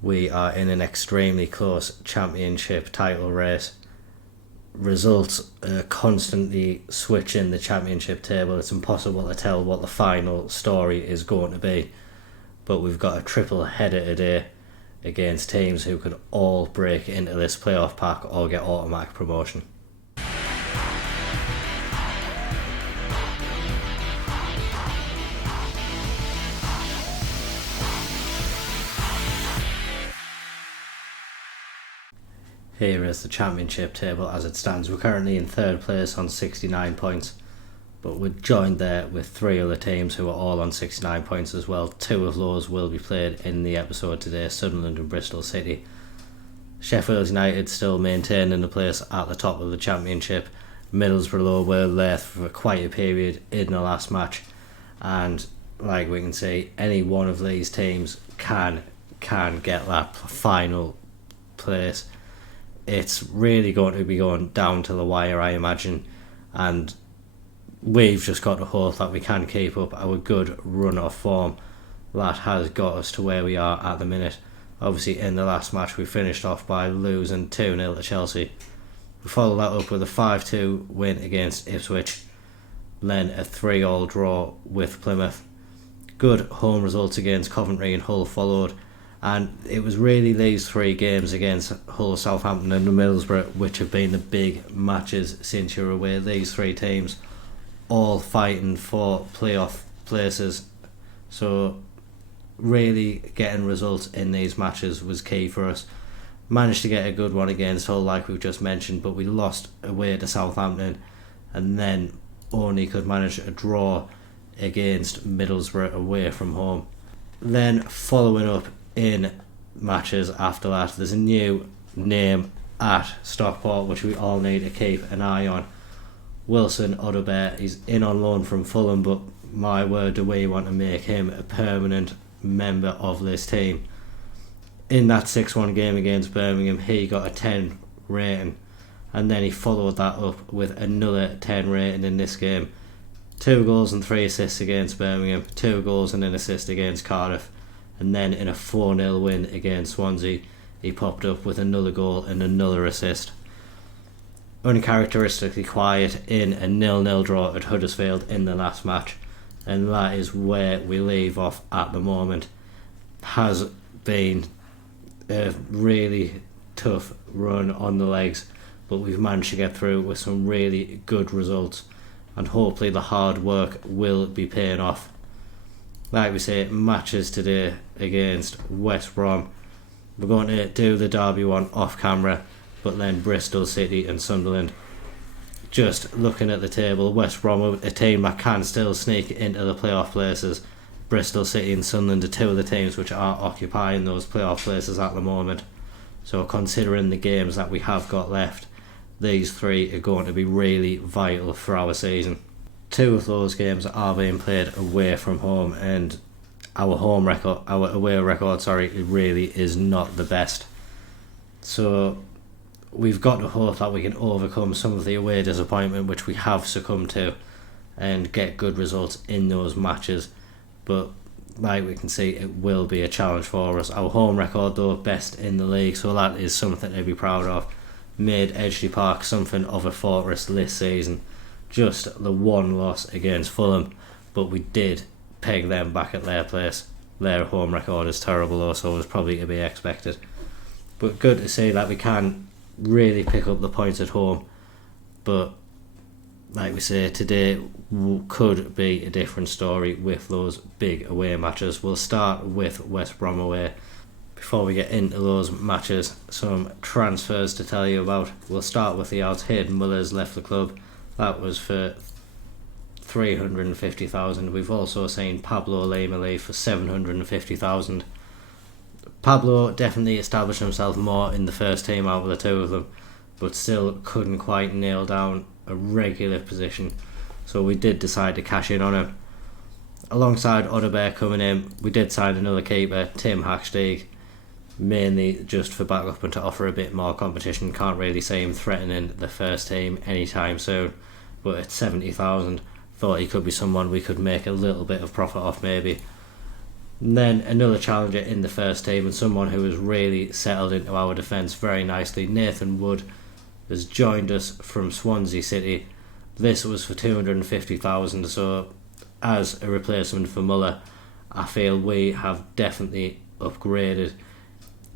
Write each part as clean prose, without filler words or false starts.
We are in an extremely close championship title race. Results are constantly switching the championship table. It's impossible to tell what the final story is going to be. But we've got a triple header today against teams who could all break into this playoff pack or get automatic promotion. Here is the championship table as it stands. We're currently in third place on 69 points, but we're joined there with three other teams who are all on 69 points as well. Two of those will be played in the episode today, Sunderland and Bristol City. Sheffield United still maintaining the place at the top of the championship. Middlesbrough were there for quite a period in the last match, and like we can see, any one of these teams can get that final place. It's really going to be going down to the wire, I imagine, and we've just got to hope that we can keep up our good run of form that has got us to where we are at the minute. Obviously, in the last match, we finished off by losing 2-0 to Chelsea. We followed that up with a 5-2 win against Ipswich, then a 3-3 draw with Plymouth. Good home results against Coventry and Hull followed. And it was really these three games against Hull, Southampton and Middlesbrough which have been the big matches since you're away. These three teams all fighting for playoff places. So really getting results in these matches was key for us. Managed to get a good one against Hull like we've just mentioned, but we lost away to Southampton and then only could manage a draw against Middlesbrough away from home. Then following up in matches after that, there's a new name at Stockport which we all need to keep an eye on. Wilson Odobert, he's in on loan from Fulham, but my word, do we want to make him a permanent member of this team. In that 6-1 game against Birmingham, he got a 10 rating, and then he followed that up with another 10 rating in this game. 2 goals and 3 assists against Birmingham, 2 goals and an assist against Cardiff. And then in a 4-0 win against Swansea, he popped up with another goal and another assist. Uncharacteristically quiet in a 0-0 draw at Huddersfield in the last match. And that is where we leave off at the moment. Has been a really tough run on the legs, but we've managed to get through with some really good results. And hopefully the hard work will be paying off. Like we say, matches today against West Brom. We're going to do the Derby one off camera, but then Bristol City and Sunderland. Just looking at the table, West Brom are a team that can still sneak into the playoff places. Bristol City and Sunderland are two of the teams which are occupying those playoff places at the moment. So considering the games that we have got left, these three are going to be really vital for our season. 2 of those games are being played away from home, and our away record, it really is not the best. So we've got to hope that we can overcome some of the away disappointment which we have succumbed to and get good results in those matches. But like we can see, it will be a challenge for us. Our home record though, best in the league, so that is something to be proud of. Made Edgeley Park something of a fortress this season. Just the one loss against Fulham, but we did peg them back at their place. Their home record is terrible though, so it was probably to be expected. But good to see that we can really pick up the points at home. But like we say, today could be a different story with those big away matches. We'll start with West Brom away. Before we get into those matches, some transfers to tell you about. We'll start with the outs. Hayden Muller's left the club. That was for 350,000. We've also seen Pablo Lima leave for 750,000. Pablo definitely established himself more in the first team out of the two of them, but still couldn't quite nail down a regular position. So we did decide to cash in on him. Alongside Odobert coming in, we did sign another keeper, Tim Hacksteig, mainly just for backup and to offer a bit more competition. Can't really see him threatening the first team anytime soon, but at 70,000 thought he could be someone we could make a little bit of profit off maybe. And then another challenger in the first team, and someone who has really settled into our defence very nicely. Nathan Wood has joined us from Swansea City. This was for 250,000, so as a replacement for Muller, I feel we have definitely upgraded.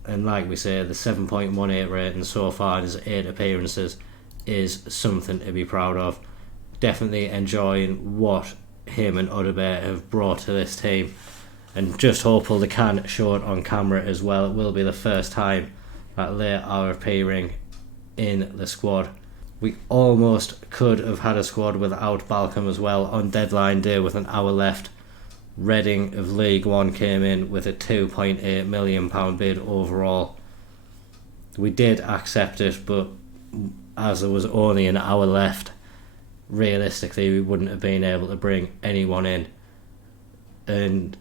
And like we say, the 7.18 rating so far in his 8 appearances is something to be proud of. Definitely enjoying what him and Udderbear have brought to this team, and just hopeful they can show it on camera as well. It will be the first time that they are appearing in the squad. We almost could have had a squad without Balcom as well on deadline day with an hour left. Reading of League One came in with a £2.8 million bid overall. We did accept it, but as there was only an hour left, realistically we wouldn't have been able to bring anyone in, and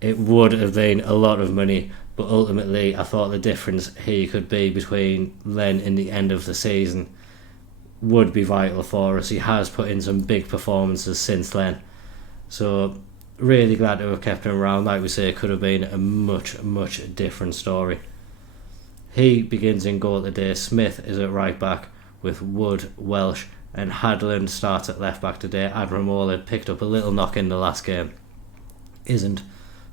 it would have been a lot of money, but ultimately I thought the difference he could be between then and the end of the season would be vital for us. He has put in some big performances since then, so really glad to have kept him around. Like we say, it could have been a much different story. He begins in goal today. Smith is at right back with Wood, Welsh and Hadland starts at left back today. Adramola picked up a little knock in the last game, isn't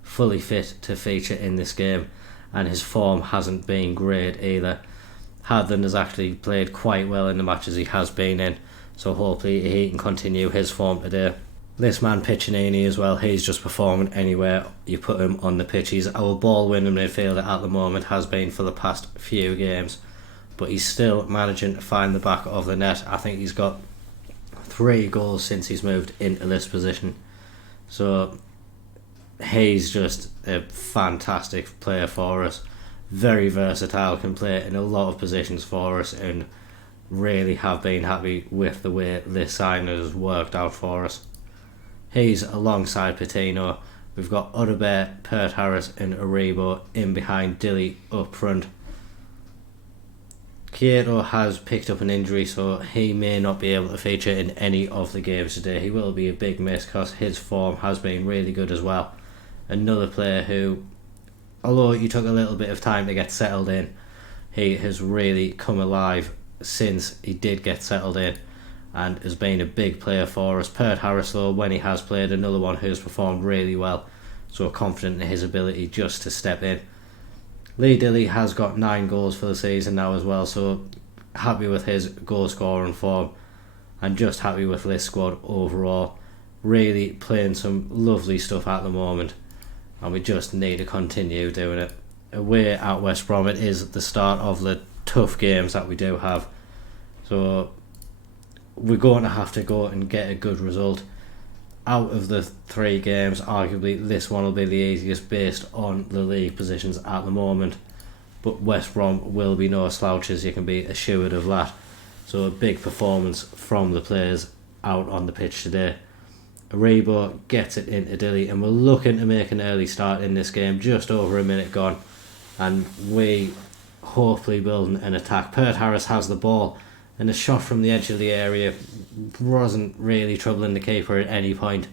fully fit to feature in this game, and his form hasn't been great either. Hadland has actually played quite well in the matches he has been in, so hopefully he can continue his form today. This man Piccinini as well, he's just performing anywhere you put him on the pitch. He's our ball winning midfielder at the moment, has been for the past few games, but he's still managing to find the back of the net. I think he's got 3 goals since he's moved into this position, so he's just a fantastic player for us. Very versatile, can play in a lot of positions for us, and really have been happy with the way this signing has worked out for us. He's alongside Patino. We've got Udderbear, Pert Harris and Aribo in behind Dilly up front. Kieto has picked up an injury, so he may not be able to feature in any of the games today. He will be a big miss because his form has been really good as well. Another player who, although he took a little bit of time to get settled in, he has really come alive since he did get settled in and has been a big player for us. Pert Harris, though, when he has played, another one who's performed really well, so confident in his ability just to step in. Lee Dilly has got 9 goals for the season now as well, so happy with his goal scoring form and just happy with this squad overall. Really playing some lovely stuff at the moment, and we just need to continue doing it. Away at West Brom, it is the start of the tough games that we do have, so we're going to have to go and get a good result. Out of the 3 games, arguably this one will be the easiest based on the league positions at the moment, but West Brom will be no slouches, you can be assured of that. So a big performance from the players out on the pitch today. Aribo gets it into Dilly, and we're looking to make an early start in this game, just over a minute gone, and we hopefully building an attack. Pert Harris has the ball, and a shot from the edge of the area wasn't really troubling the keeper at any point,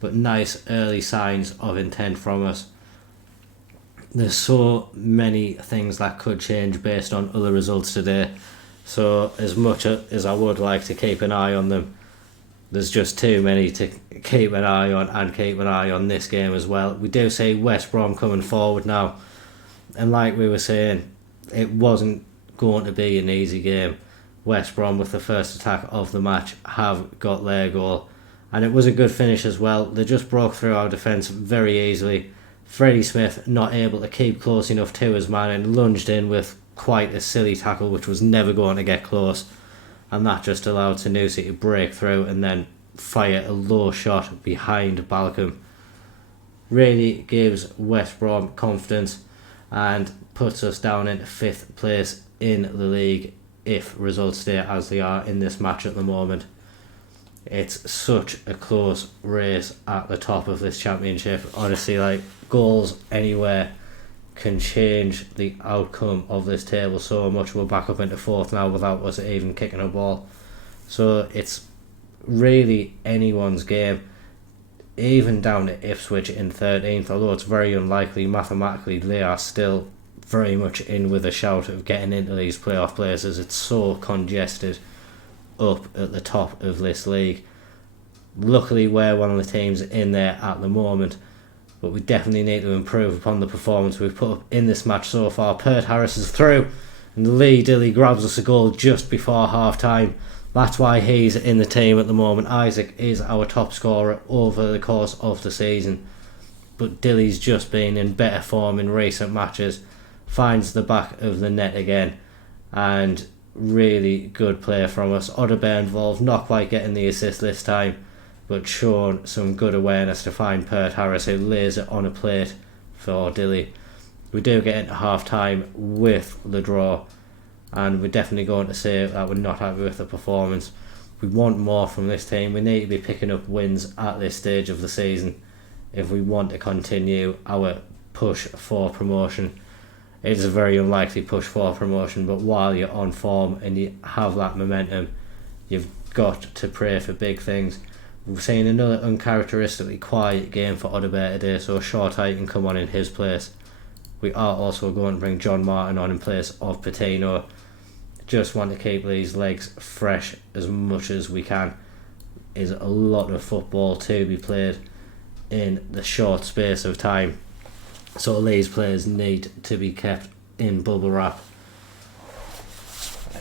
but nice early signs of intent from us. There's so many things that could change based on other results today, so as much as I would like to keep an eye on them, there's just too many to keep an eye on, and keep an eye on this game as well. We do see West Brom coming forward now, and like we were saying, it wasn't going to be an easy game. West Brom, with the first attack of the match, have got their goal, and it was a good finish as well. They just broke through our defence very easily. Freddie Smith not able to keep close enough to his man and lunged in with quite a silly tackle which was never going to get close, and that just allowed Sanusi to break through and then fire a low shot behind Balcom. Really gives West Brom confidence and puts us down into 5th place in the league if results stay as they are in this match at the moment. It's such a close race at the top of this championship. Honestly, like, goals anywhere can change the outcome of this table so much. We're back up into 4th now without us even kicking a ball, so it's really anyone's game. even down to Ipswich in 13th, although it's very unlikely mathematically. They are still very much in with a shout of getting into these playoff places. It's so congested up at the top of this league. Luckily we're one of the teams in there at the moment, but we definitely need to improve upon the performance we've put up in this match so far. Pert Harris is through and Lee Dilly grabs us a goal just before half time. That's why he's in the team at the moment. Isaac is our top scorer over the course of the season, but Dilly's just been in better form in recent matches. Finds the back of the net again, and really good play from us. Odebear involved, not quite getting the assist this time, but shown some good awareness to find Pert Harris, who lays it on a plate for Dilly. We do get into half time with the draw, and we're definitely going to say that we're not happy with the performance. We want more from this team. We need to be picking up wins at this stage of the season if we want to continue our push for promotion. It is a very unlikely push for promotion, but while you're on form and you have that momentum, you've got to pray for big things. We've seen another uncharacteristically quiet game for Odebear today, so Shorty can come on in his place. We are also going to bring John Martin on in place of Patino. Just want to keep these legs fresh as much as we can. Is a lot of football to be played in the short space of time, so these players need to be kept in bubble wrap,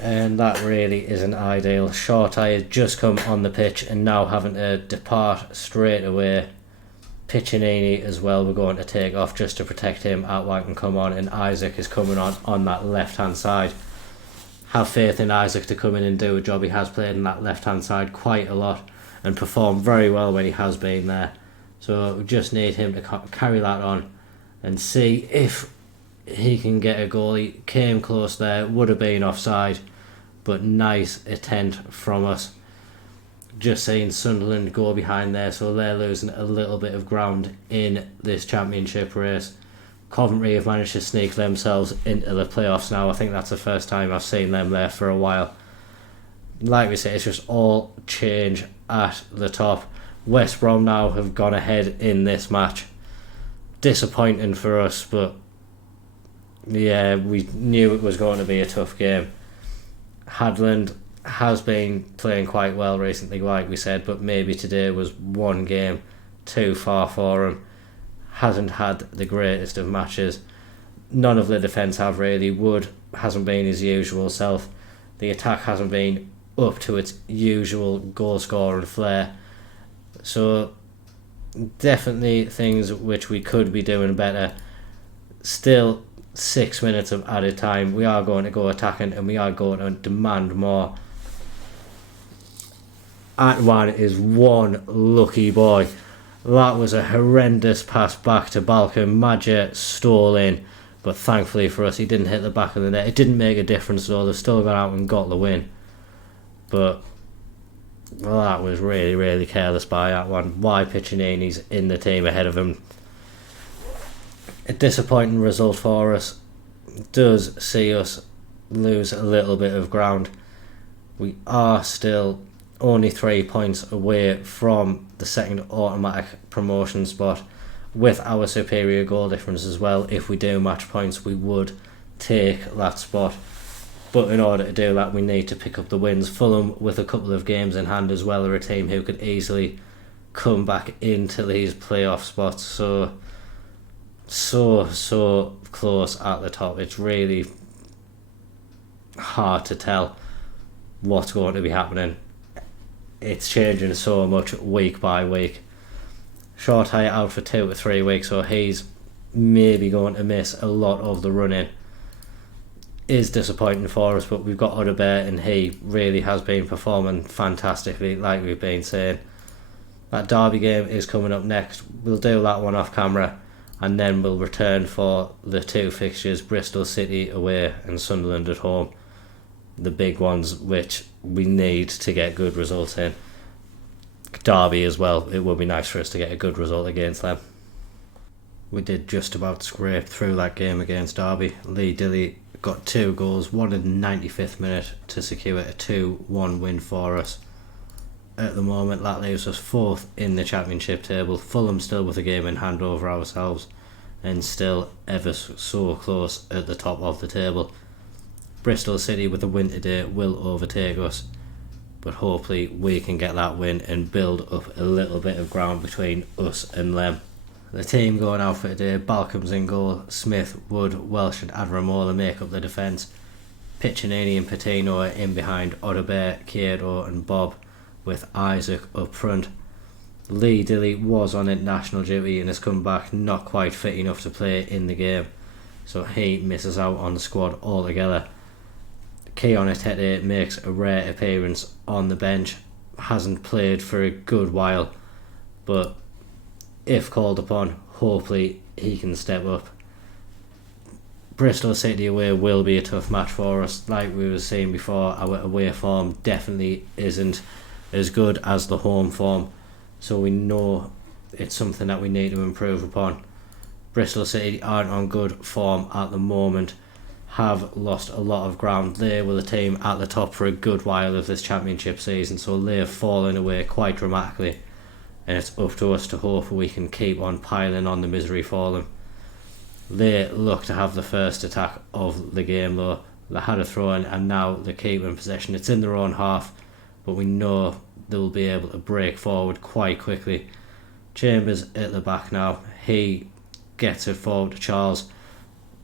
and that really isn't ideal. Shorty has just come on the pitch and now having to depart straight away. Piccinini as well, we're going to take off just to protect him. Atwang can come on, and Isaac is coming on that left hand side. Have faith in Isaac to come in and do a job. He has played in that left hand side quite a lot and performed very well when he has been there, so we just need him to carry that on and see if he can get a goal. He came close there, would have been offside, but nice attempt from us. Just seeing Sunderland go behind there, so they're losing a little bit of ground in this championship race. Coventry have managed to sneak themselves into the playoffs now. I think that's the first time I've seen them there for a while. Like we say, it's just all change at the top. West Brom now have gone ahead in this match. Disappointing for us, but yeah, we knew it was going to be a tough game. Hadland has been playing quite well recently, like we said, but maybe today was one game too far for him. Hasn't had the greatest of matches. None of the defence have really. Wood hasn't been his usual self. The attack hasn't been up to its usual goal scoring flair. So definitely things which we could be doing better. Still 6 minutes of added time. We are going to go attacking and we are going to demand more. Atwan is one lucky boy. That was a horrendous pass back to Balcom. Madja stole in, but thankfully for us he didn't hit the back of the net. It didn't make a difference though. They've still gone out and got the win, but well, that was really, really careless by that one. Why Piccinini's in the team ahead of him. A disappointing result for us. Does see us lose a little bit of ground. We are still only 3 points away from the second automatic promotion spot with our superior goal difference as well. If we do match points, we would take that spot. But in order to do that, we need to pick up the wins. Fulham, with a couple of games in hand as well, are a team who could easily come back into these playoff spots. So close at the top. It's really hard to tell what's going to be happening. It's changing so much week by week. Shorty out for 2 to 3 weeks, so he's maybe going to miss a lot of the running. Is disappointing for us, but we've got Odebear and he really has been performing fantastically, like we've been saying. That Derby game is coming up next. We'll do that one off camera, and then we'll return for the 2 fixtures, Bristol City away and Sunderland at home. The big ones which we need to get good results in. Derby as well, it would be nice for us to get a good result against them. We did just about scrape through that game against Derby. Lee Dilly got 2 goals, one in the 95th minute to secure a 2-1 win for us. at the moment. That leaves us 4th in the Championship table. Fulham still with a game in hand over ourselves, and still ever so close at the top of the table. Bristol City with a win today will overtake us, but hopefully we can get that win and build up a little bit of ground between us and them. The team going out for today: Balcom's in goal, Smith, Wood, Welsh and Adramola make up the defence. Piccinini and Patino are in behind Odobert, Kiedo and Bob, with Isaac up front. Lee Dilly was on international duty and has come back not quite fit enough to play in the game, so he misses out on the squad altogether. Keon Atete makes a rare appearance on the bench, hasn't played for a good while, but if called upon, hopefully he can step up. Bristol City away will be a tough match for us. Like we were saying before, our away form definitely isn't as good as the home form, so we know it's something that we need to improve upon. Bristol City aren't on good form at the moment, have lost a lot of ground. They were the team at the top for a good while of this Championship season, so they have fallen away quite dramatically, and it's up to us to hope we can keep on piling on the misery for them. They look to have the first attack of the game though. They had a throw in and now they're keeping possession. It's in their own half, but we know they'll be able to break forward quite quickly. Chambers at the back now. He gets it forward to Charles.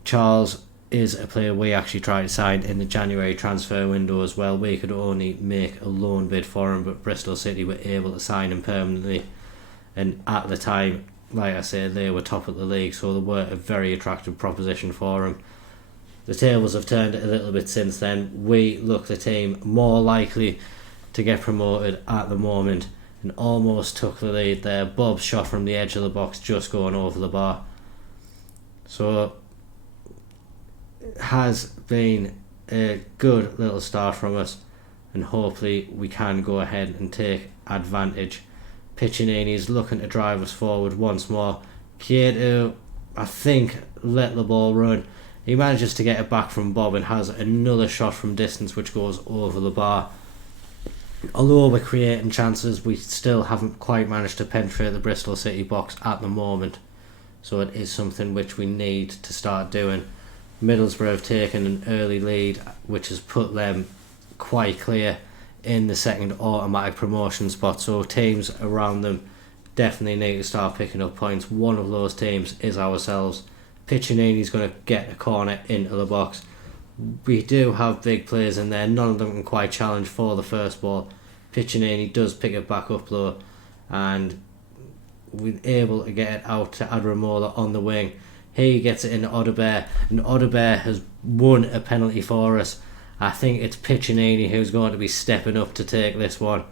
Charles is a player we actually tried to sign in the January transfer window as well. We could only make a loan bid for him, but Bristol City were able to sign him permanently, and at the time, like I said, they were top of the league, so they were a very attractive proposition for him. The tables have turned a little bit since then. We look the team more likely to get promoted at the moment, and almost took the lead there. Bob's shot from the edge of the box just going over the bar. So it has been a good little start from us, and hopefully we can go ahead and take advantage. Piccinini is looking to drive us forward once more. Kiedo, I think, let the ball run. He manages to get it back from Bob and has another shot from distance which goes over the bar. Although we're creating chances, we still haven't quite managed to penetrate the Bristol City box at the moment, so it is something which we need to start doing. Middlesbrough have taken an early lead which has put them quite clear in the second automatic promotion spot, so teams around them definitely need to start picking up points. One of those teams is ourselves. Piccinini's going to get a corner into the box. We do have big players in there, none of them can quite challenge for the first ball. Piccinini does pick it back up though, and we're able to get it out to Adramola on the wing. He gets it into Odobert, and Odobert has won a penalty for us. I think it's Piccinini who's going to be stepping up to take this one.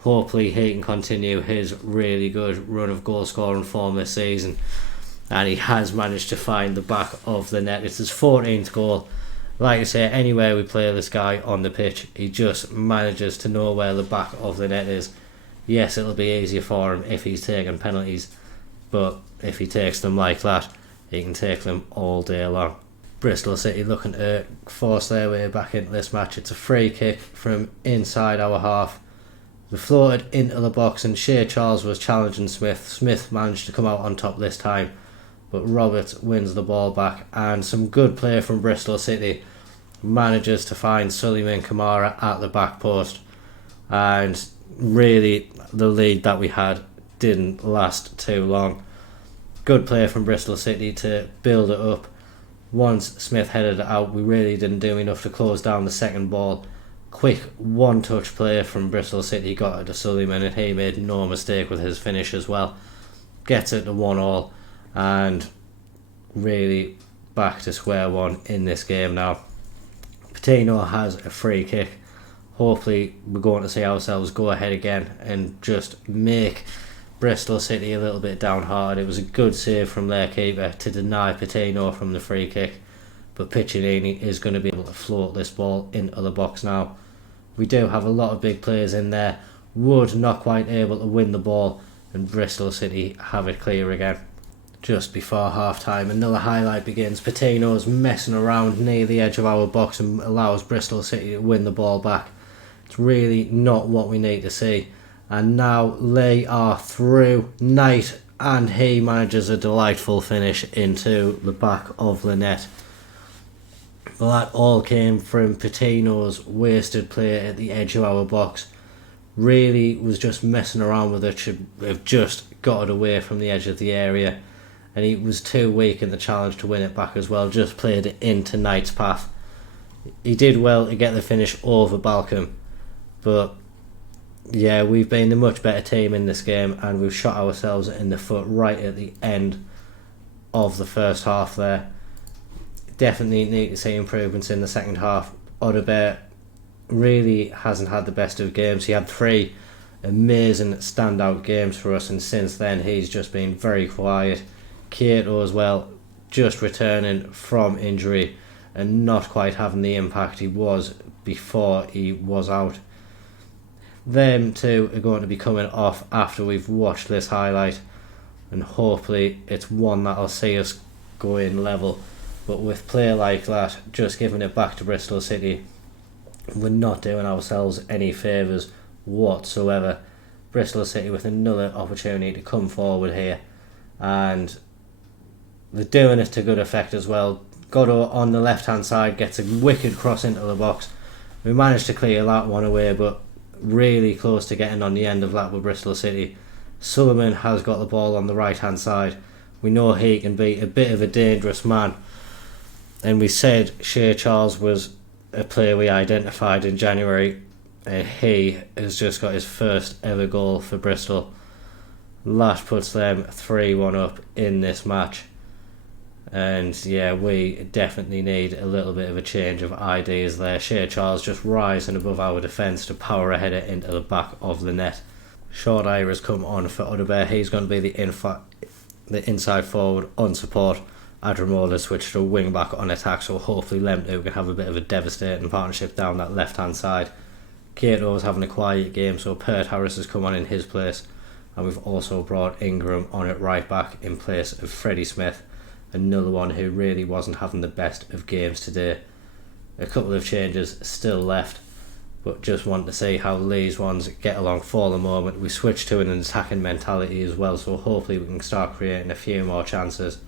Hopefully he can continue his really good run of goal scoring form this season, and he has managed to find the back of the net. It's his 14th goal. Like I say, anywhere we play this guy on the pitch, he just manages to know where the back of the net is. Yes, it'll be easier for him if he's taking penalties, but if he takes them like that, he can take them all day long. Bristol City looking to force their way back into this match. It's a free kick from inside our half. They floated into the box and Shea Charles was challenging Smith. Smith managed to come out on top this time, but Roberts wins the ball back, and some good play from Bristol City manages to find Suleiman Kamara at the back post, and really the lead that we had didn't last too long. Good play from Bristol City to build it up. Once Smith headed it out, we really didn't do enough to close down the second ball. Quick one-touch play from Bristol City got it to Suleiman, and he made no mistake with his finish as well. Gets it to 1-1, and really back to square one in this game now. Patino has a free kick. Hopefully we're going to see ourselves go ahead again and just make Bristol City a little bit downhearted. It was a good save from their keeper to deny Patino from the free kick, but Piccinini is going to be able to float this ball into the box now. We do have a lot of big players in there. Wood not quite able to win the ball, and Bristol City have it clear again. Just before half time, another highlight begins. Patino's messing around near the edge of our box and allows Bristol City to win the ball back. It's really not what we need to see. And now they are through. Knight, and he manages a delightful finish into the back of the net. But that all came from Patino's wasted play at the edge of our box. Really was just messing around with it, should have just got it away from the edge of the area. And he was too weak in the challenge to win it back as well, just played it into Knight's path. He did well to get the finish over Balcombe, but yeah, we've been the much better team in this game, and we've shot ourselves in the foot right at the end of the first half there. Definitely need to see improvements in the second half. Odobert really hasn't had the best of games. He had 3 amazing standout games for us, and since then he's just been very quiet. Kato as well, just returning from injury and not quite having the impact he was before he was out. Them two are going to be coming off after we've watched this highlight, and hopefully it's one that'll see us go in level. But with play like that, just giving it back to Bristol City, we're not doing ourselves any favours whatsoever. Bristol City with another opportunity to come forward here, and they're doing it to good effect as well. Godot on the left hand side gets a wicked cross into the box. We managed to clear that one away, but really close to getting on the end of that with Bristol City. Sullivan has got the ball on the right hand side. We know he can be a bit of a dangerous man, and we said Shea Charles was a player we identified in January, and he has just got his first ever goal for Bristol. That puts them 3-1 up in this match. And yeah, we definitely need a little bit of a change of ideas there. Shea Charles just rising above our defence to power a header into the back of the net. Short Ira's come on for Odobert. He's going to be the inside forward on support. Adremola switched to a wing back on attack, so hopefully them two can have a bit of a devastating partnership down that left hand side. Kato was having a quiet game, so Pert Harris has come on in his place, and we've also brought Ingram on at right back in place of Freddie Smith, another one who really wasn't having the best of games today. A couple of changes still left, but just want to see how these ones get along for the moment. We switched to an attacking mentality as well, so hopefully we can start creating a few more chances.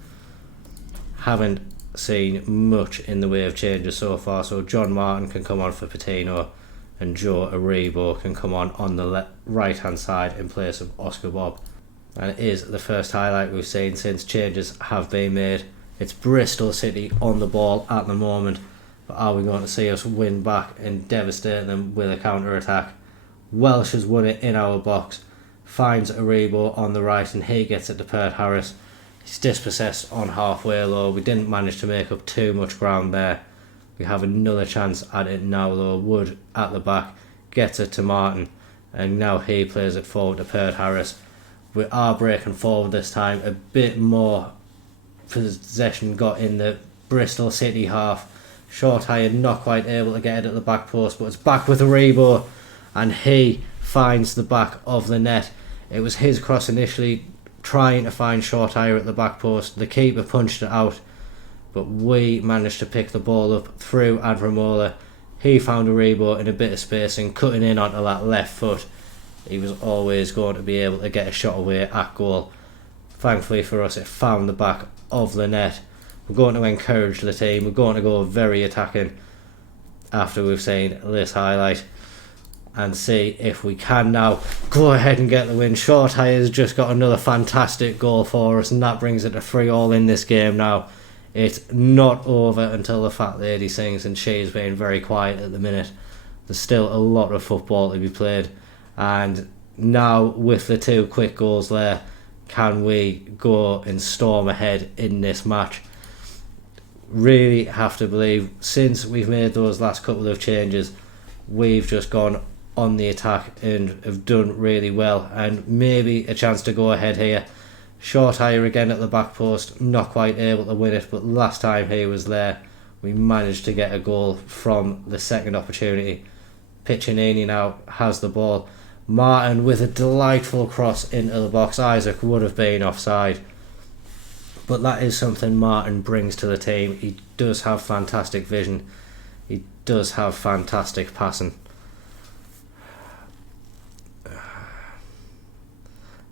Haven't seen much in the way of changes so far, so John Martin can come on for Patino, and Joe Aribo can come on the right hand side in place of Oscar Bob. And it is the first highlight we've seen since changes have been made. It's Bristol City on the ball at the moment, but are we going to see us win back and devastate them with a counter attack? Welsh has won it in our box, finds Aribo on the right, and he gets it to Pert Harris. He's dispossessed on halfway low. We didn't manage to make up too much ground there. We have another chance at it now though. Wood at the back gets it to Martin, and now he plays it forward to Pert Harris. We are breaking forward this time. A bit more possession got in the Bristol City half. Short Hired not quite able to get it at the back post, but it's back with Aribo, and he finds the back of the net. It was his cross initially, trying to find Short Hire at the back post. The keeper punched it out, but we managed to pick the ball up through Adremola. He found Aribo in a bit of space and cutting in onto that left foot. He was always going to be able to get a shot away at goal. Thankfully for us, it found the back of the net. We're going to encourage the team. We're going to go very attacking after we've seen this highlight, and see if we can now go ahead and get the win. Short Hire's just got another fantastic goal for us, and that brings it to 3-3 in this game now. It's not over until the fat lady sings, and she's been very quiet at the minute. There's still a lot of football to be played, and now with the 2 quick goals there, can we go and storm ahead in this match? Really have to believe, since we've made those last couple of changes, we've just gone on the attack and have done really well, and maybe a chance to go ahead here. Short Hire again at the back post, not quite able to win it, but last time he was there we managed to get a goal from the second opportunity. Piccinini now has the ball. Martin with a delightful cross into the box. Isaac would have been offside, but that is something Martin brings to the team. He does have fantastic vision, he does have fantastic passing.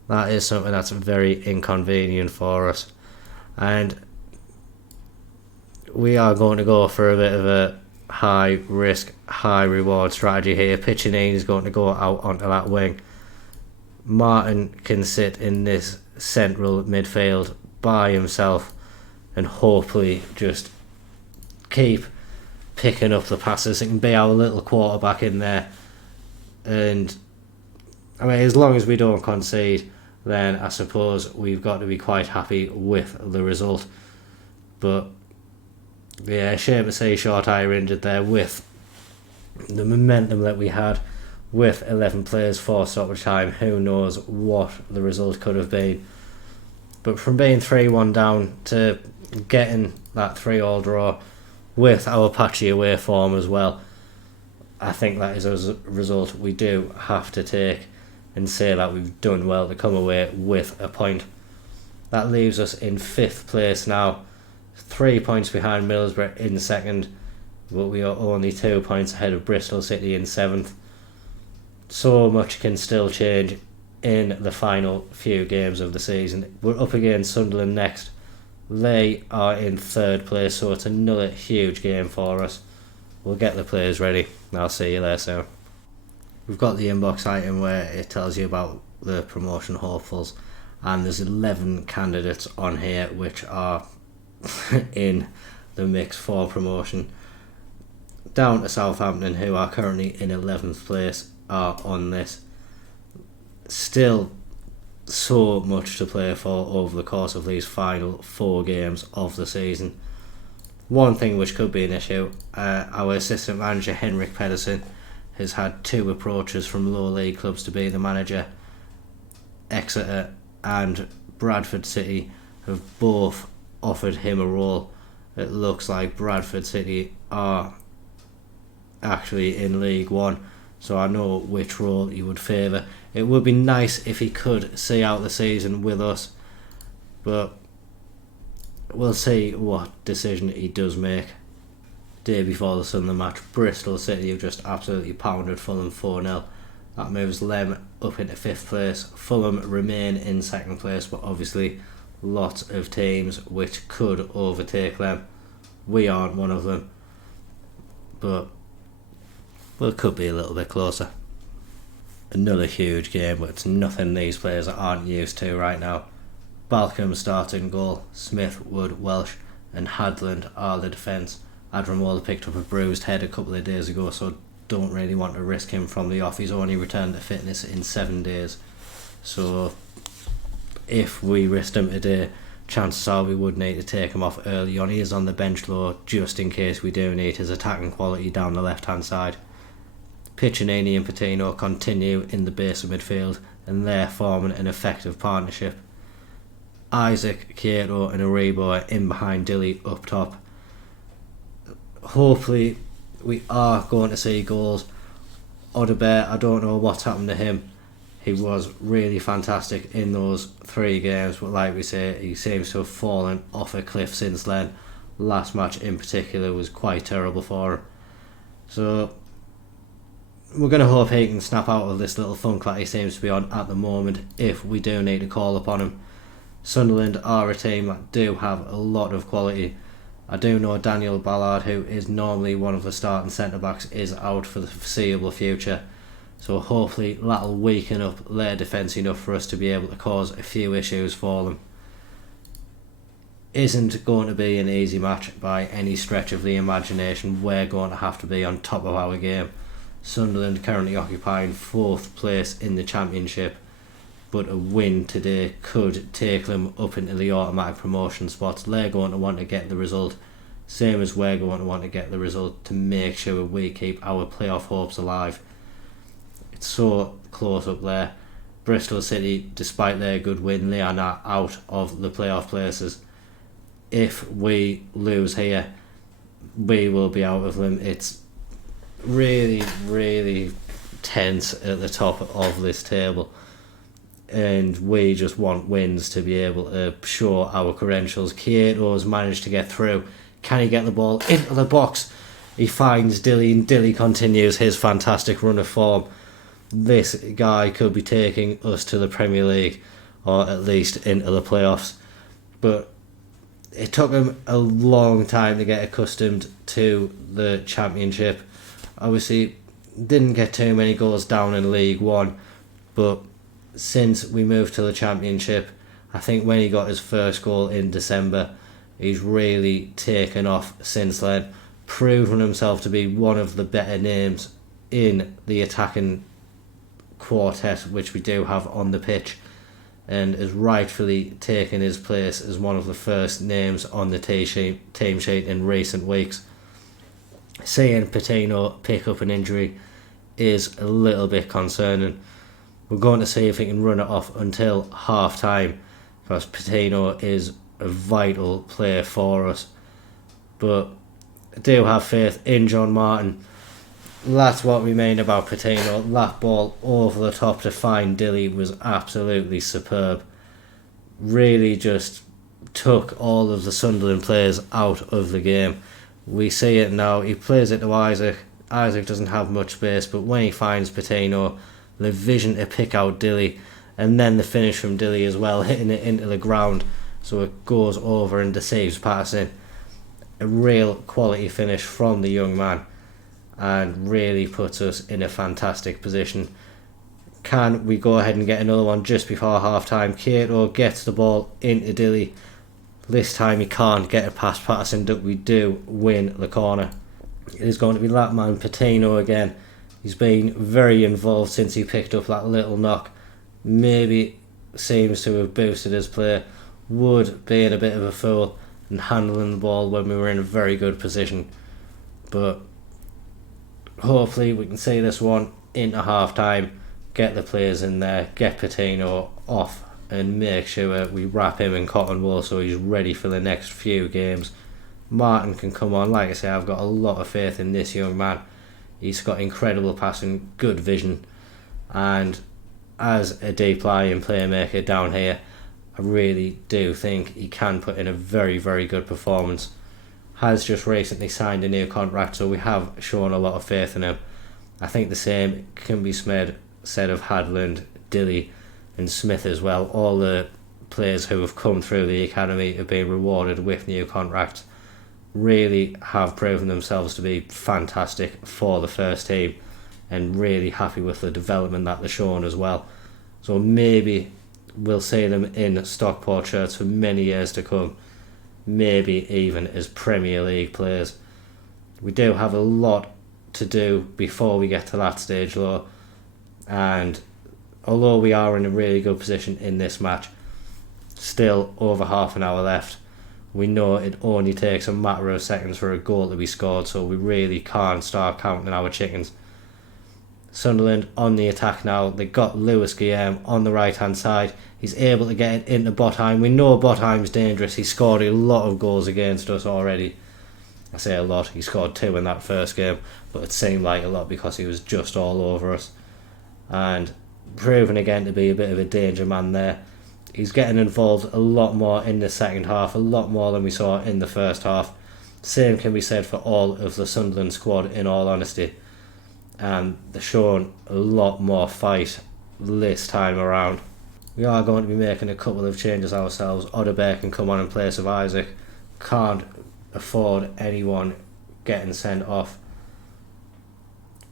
That is something that's very inconvenient for us. And we are going to go for a bit of a high risk, high reward strategy here. Piccinini is going to go out onto that wing. Martin can sit in this central midfield by himself and hopefully just keep picking up the passes. It can be our little quarterback in there. And I mean, as long as we don't concede, then I suppose we've got to be quite happy with the result. But yeah, shame to see Shortire injured there with the momentum that we had with 11 players for stoppage time. Who knows what the result could have been. But from being 3-1 down to getting that 3-3 draw with our patchy away form as well, I think that is a result we do have to take and say that we've done well to come away with a point. That leaves us in 5th place now, 3 points behind Middlesbrough in 2nd, but we are only 2 points ahead of Bristol City in 7th. So much can still change in the final few games of the season. We're up against Sunderland next. They are in 3rd place, so it's another huge game for us. We'll get the players ready. I'll see you there soon. We've got the inbox item where it tells you about the promotion hopefuls, and there's 11 candidates on here which are in the mix for promotion. Down to Southampton, who are currently in 11th place, are on this. Still so much to play for over the course of these final 4 games of the season. One thing which could be an issue, our assistant manager Henrik Pedersen has had 2 approaches from lower league clubs to be the manager. Exeter and Bradford City have both offered him a role. It looks like Bradford City are actually in League One, so I know which role he would favour. It would be nice if he could see out the season with us, but we'll see what decision he does make. Day before the Sunderland match, Bristol City have just absolutely pounded Fulham 4-0. That moves them up into 5th place. Fulham remain in 2nd place, but obviously lots of teams which could overtake them. We aren't one of them, but it could be a little bit closer. Another huge game, but it's nothing these players aren't used to right now. Balcombe starting goal, Smith, Wood, Welsh and Hadland are the defence. Adramola picked up a bruised head a couple of days ago, so don't really want to risk him from the off. He's only returned to fitness in 7 days, so if we risked him today, chances are we would need to take him off early on. He is on the bench though, just in case we do need his attacking quality down the left hand side. Piccinini and Patino continue in the base of midfield, and they're forming an effective partnership. Isaac, Kieto and Aribo are in behind Dilly up top. Hopefully we are going to see goals. Odobert, I don't know what's happened to him. He was really fantastic in those 3 games, but like we say, he seems to have fallen off a cliff since then. Last match in particular was quite terrible for him. So we're going to hope he can snap out of this little funk that he seems to be on at the moment if we do need to call upon him. Sunderland are a team that do have a lot of quality. I do know Daniel Ballard, who is normally one of the starting centre-backs, is out for the foreseeable future. So hopefully that'll weaken up their defence enough for us to be able to cause a few issues for them. Isn't going to be an easy match by any stretch of the imagination. We're going to have to be on top of our game. Sunderland currently occupying 4th place in the Championship, but a win today could take them up into the automatic promotion spots. They're going to want to get the result, same as we're going to want to get the result, to make sure we keep our playoff hopes alive. It's so close up there. Bristol City, despite their good win, they are now out of the playoff places. If we lose here, we will be out of them. It's really, really tense at the top of this table, and we just want wins to be able to show our credentials. Kieto's managed to get through. Can he get the ball into the box? He finds Dilly, and Dilly continues his fantastic run of form. This guy could be taking us to the Premier League. or at least into the playoffs. But it took him a long time to get accustomed to the Championship. Obviously, didn't get too many goals down in League One, but since we moved to the Championship, I think when he got his first goal in December, he's really taken off since then, proven himself to be one of the better names in the attacking quartet which we do have on the pitch, and has rightfully taken his place as one of the first names on the team sheet in recent weeks. Seeing Patino pick up an injury is a little bit concerning. We're going to see if he can run it off until half time, because Patino is a vital player for us. But I do have faith in John Martin. That's what we mean about Patino. That ball over the top to find Dilly was absolutely superb. Really just took all of the Sunderland players out of the game. We see it now. He plays it to Isaac. Isaac doesn't have much space, but when he finds Patino, the vision to pick out Dilly, and then the finish from Dilly as well, hitting it into the ground so it goes over and deceives Patterson. A real quality finish from the young man, and really puts us in a fantastic position. Can we go ahead and get another one just before half time? Cato gets the ball into Dilly. This time he can't get it past Patterson, but we do win the corner. It is going to be that man Patino again. He's been very involved since he picked up that little knock. Maybe seems to have boosted his play. Wood being a bit of a fool and handling the ball when we were in a very good position. But hopefully we can see this one into half time, get the players in there, get Patino off, and make sure we wrap him in cotton wool so he's ready for the next few games. Martin can come on. Like I say, I've got a lot of faith in this young man. He's got incredible passing, good vision, and as a deep lying playmaker down here, I really do think he can put in a very, very good performance. Has just recently signed a new contract, so we have shown a lot of faith in him. I think the same can be said of Hadland, Dilly and Smith as well. All the players who have come through the academy have been rewarded with new contracts. Really have proven themselves to be fantastic for the first team, and really happy with the development that they're showing as well. So maybe we'll see them in Stockport shirts for many years to come, maybe even as Premier League players. We do have a lot to do before we get to that stage though, and although we are in a really good position in this match, still over half an hour left. We know it only takes a matter of seconds for a goal to be scored, so we really can't start counting our chickens. Sunderland on the attack now. They got Lewis Guillaume on the right hand side. He's able to get it into Botheim. We know Botheim's dangerous. He scored a lot of goals against us already. I say a lot. He scored 2 in that first game, but it seemed like a lot because he was just all over us. And proven again to be a bit of a danger man there. He's getting involved a lot more in the second half, a lot more than we saw in the first half. Same can be said for all of the Sunderland squad, in all honesty. And they're showing a lot more fight this time around. We are going to be making a couple of changes ourselves. Odebear can come on in place of Isaac. Can't afford anyone getting sent off.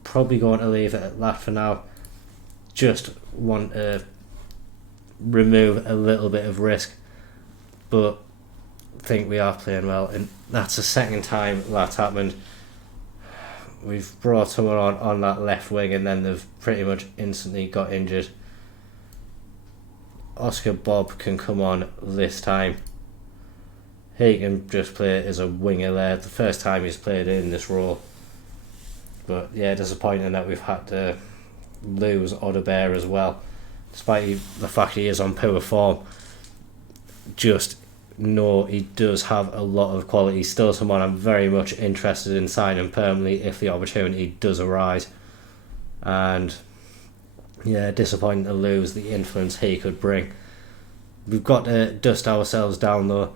Probably going to leave it at that for now. Just want to remove a little bit of risk, but think we are playing well, and that's the second time that's happened. We've brought someone on that left wing and then they've pretty much instantly got injured. Oscar Bob can come on this time. He can just play as a winger there. The first time he's played in this role. But yeah, disappointing that we've had to lose Odebear as well. Despite the fact he is on poor form, just know he does have a lot of quality. Still someone I'm very much interested in signing permanently if the opportunity does arise. And yeah, disappointing to lose the influence he could bring. We've got to dust ourselves down though,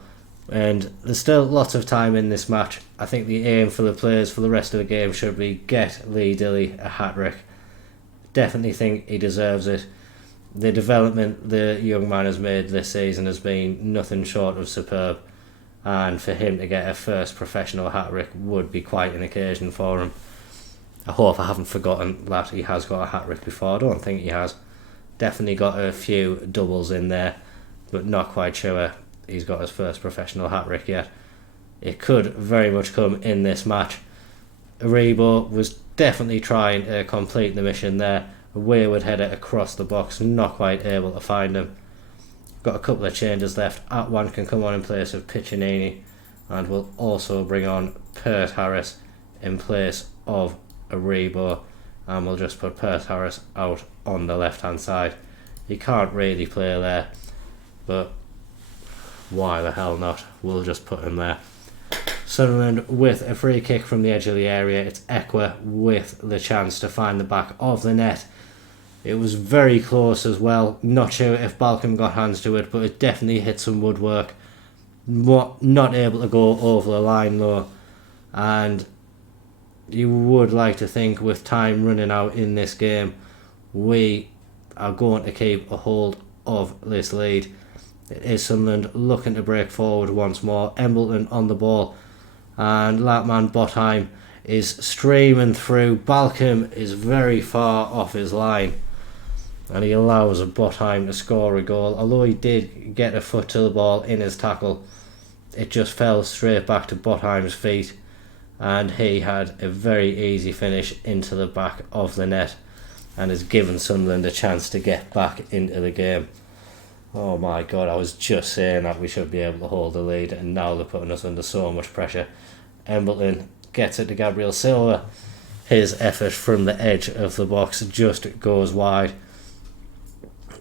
and there's still lots of time in this match. I think the aim for the players for the rest of the game should be get Lee Dilly a hat-trick. Definitely think he deserves it. The development the young man has made this season has been nothing short of superb, and for him to get a first professional hat-trick would be quite an occasion for him. I hope I haven't forgotten that he has got a hat-trick before. I don't think he has. Definitely got a few doubles in there, but not quite sure he's got his first professional hat-trick yet. It could very much come in this match. Aribo was definitely trying to complete the mission there. A wayward header across the box, not quite able to find him. Got a couple of changes left. Atwan can come on in place of Piccinini, and we'll also bring on Pert Harris in place of Aribo, and we'll just put Pert Harris out on the left hand side. He can't really play there, but why the hell not? We'll just put him there. Sunderland with a free kick from the edge of the area. It's Ekwa with the chance to find the back of the net. It was very close as well. Not sure if Balcom got hands to it, but it definitely hit some woodwork. Not able to go over the line though, and you would like to think with time running out in this game, we are going to keep a hold of this lead. It is Sunderland looking to break forward once more. Embleton on the ball, and Latman Botheim is streaming through. Balcom is very far off his line, and he allows Botheim to score a goal. Although he did get a foot to the ball in his tackle, it just fell straight back to Botheim's feet, and he had a very easy finish into the back of the net, and has given Sunderland a chance to get back into the game. Oh my god, I was just saying that we should be able to hold the lead, and now they're putting us under so much pressure. Embleton gets it to Gabriel Silva. His effort from the edge of the box just goes wide.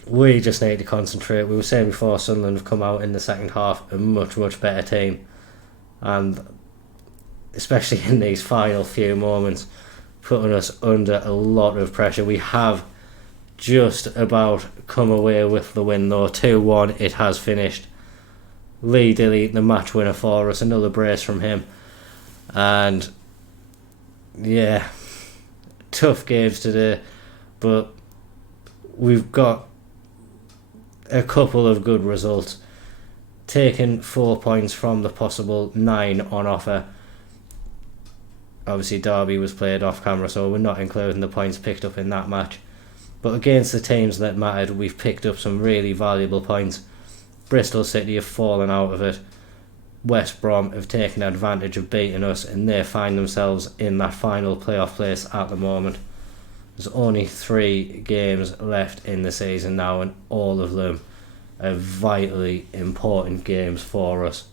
We just need to concentrate. We were saying before, Sunderland have come out in the second half a much better team, and especially in these final few moments, putting us under a lot of pressure. We have just about come away with the win though. 2-1 it has finished. Lee Dilly, the match winner for us, another brace from him, and yeah, tough games today, but we've got a couple of good results. Taking 4 points from the possible 9 on offer. Obviously Derby was played off camera, so we're not including the points picked up in that match, but against the teams that mattered, we've picked up some really valuable points. Bristol City have fallen out of it. West Brom have taken advantage of beating us, and they find themselves in that final playoff place at the moment. There's only 3 games left in the season now, and all of them are vitally important games for us.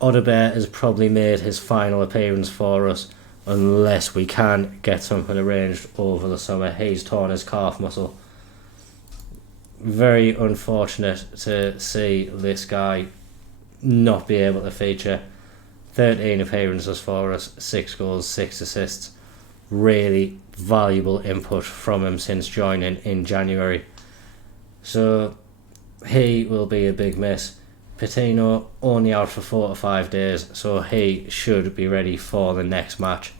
Odebear has probably made his final appearance for us, unless we can get something arranged over the summer. He's torn his calf muscle. Very unfortunate to see this guy not be able to feature. 13 appearances for us, 6 goals, 6 assists. Really valuable input from him since joining in January. So he will be a big miss. Patino only out for 4 to 5 days, so he should be ready for the next match.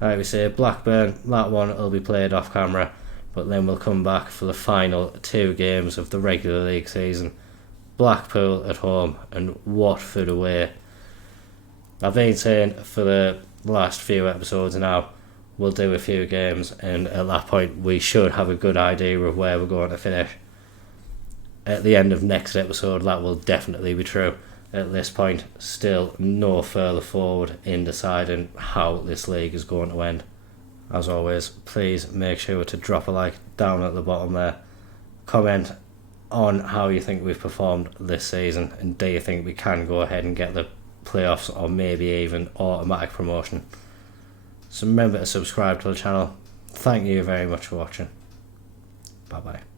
Like we say, Blackburn, that one will be played off camera, but then we'll come back for the final 2 games of the regular league season. Blackpool at home and Watford away. I've been saying for the last few episodes now, we'll do a few games, and at that point we should have a good idea of where we're going to finish. At the end of next episode, that will definitely be true. At this point, still no further forward in deciding how this league is going to end. As always, please make sure to drop a like down at the bottom there. Comment on how you think we've performed this season, and do you think we can go ahead and get the playoffs, or maybe even automatic promotion. So remember to subscribe to the channel. Thank you very much for watching. Bye bye.